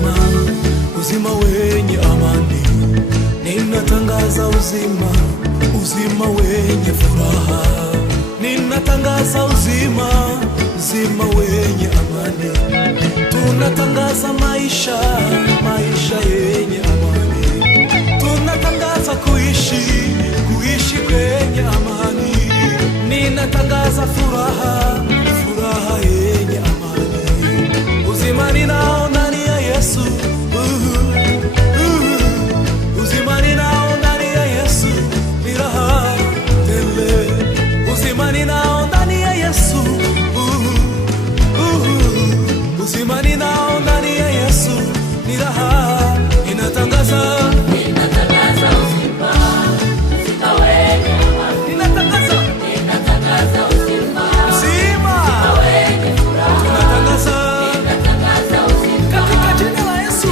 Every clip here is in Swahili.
uzima, uzima wenye amani. Ninatangaza uzima, uzima wenye furaha. Ninatangaza uzima, uzima wenye amani. Tunatangaza maisha, maisha yenye amani. Tunatangaza kuishi, kuishi kwenye amani. Ninatangaza furaha, furaha yenye amani. Uzima ninao ndani ya Yesu. Uzima ninao ndani ya Yesu. Ni raha tele. Uzima ninao ndani ya Yesu. Uzima ninao ndani ya Yesu. Ni raha. Ninatangaza uzima, uzima wenye amani. Ninatangaza uzima, uzima wenye furaha. Ninatangaza uzima katika jina la Yesu.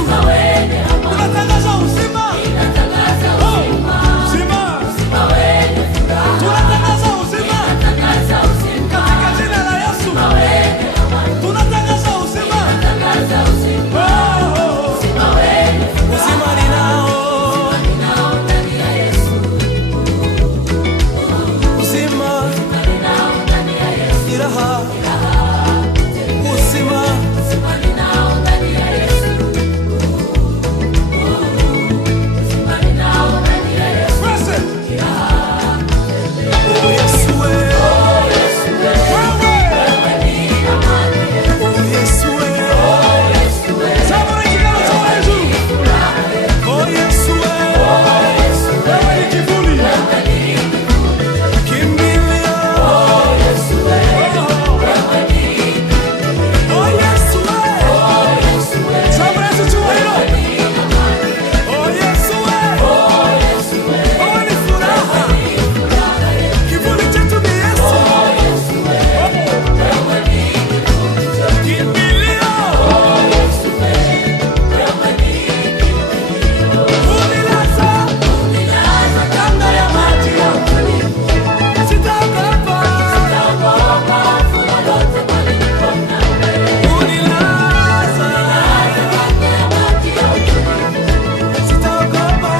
Tunatangaza uzima, uzima wenye furaha. Tunatangaza uzima katika jina la Yesu. Tunatangaza uzima, uzima ninao ndani ya Yesu. Uzima ninao ndani ya Yesu. Ni raha. Uzima ninao ndani ya Yesu. Uzima ninao ndani ya Yesu. Ni raha. Oh Yesu, oh Yesu, wewe ni amani. Oh Yesu, oh Yesu, saburi kigano cha Ijuru. Oh Yesu, wewe ni kivuli, kimbilio. Oh Yesu, wewe ni oh Yesu, saburi zichua hilo. Oh Yesu, wewe ni furaha, kivuli chetu ni Yesu. Kimbilio. Unilaza kando ya maji ya utulivu. Sitaogopa. Unilaza kando ya maji ya utulivu. Sitaogopa.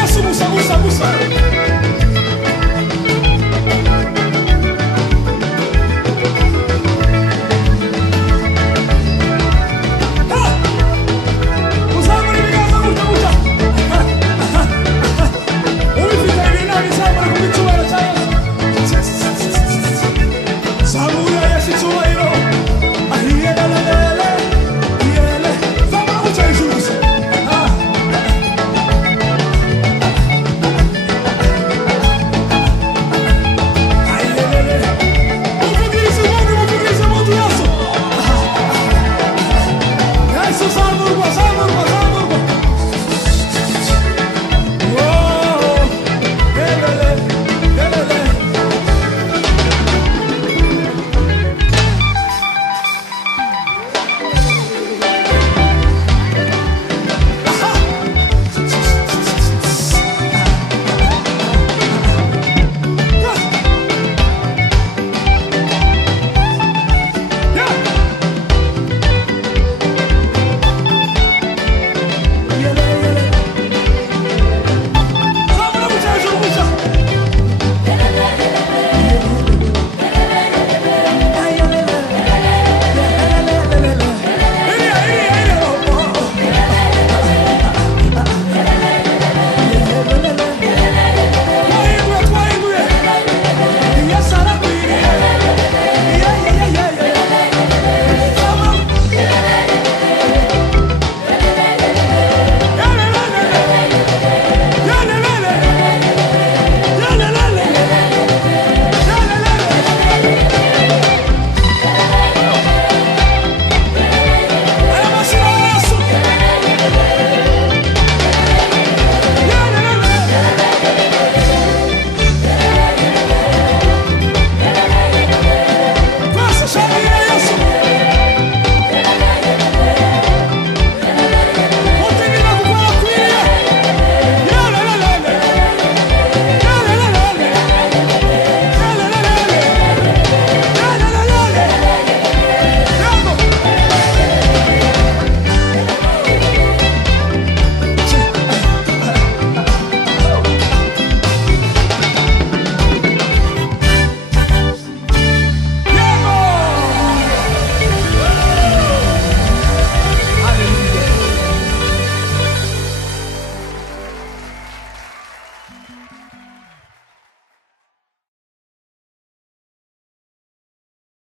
Yesu, Musa.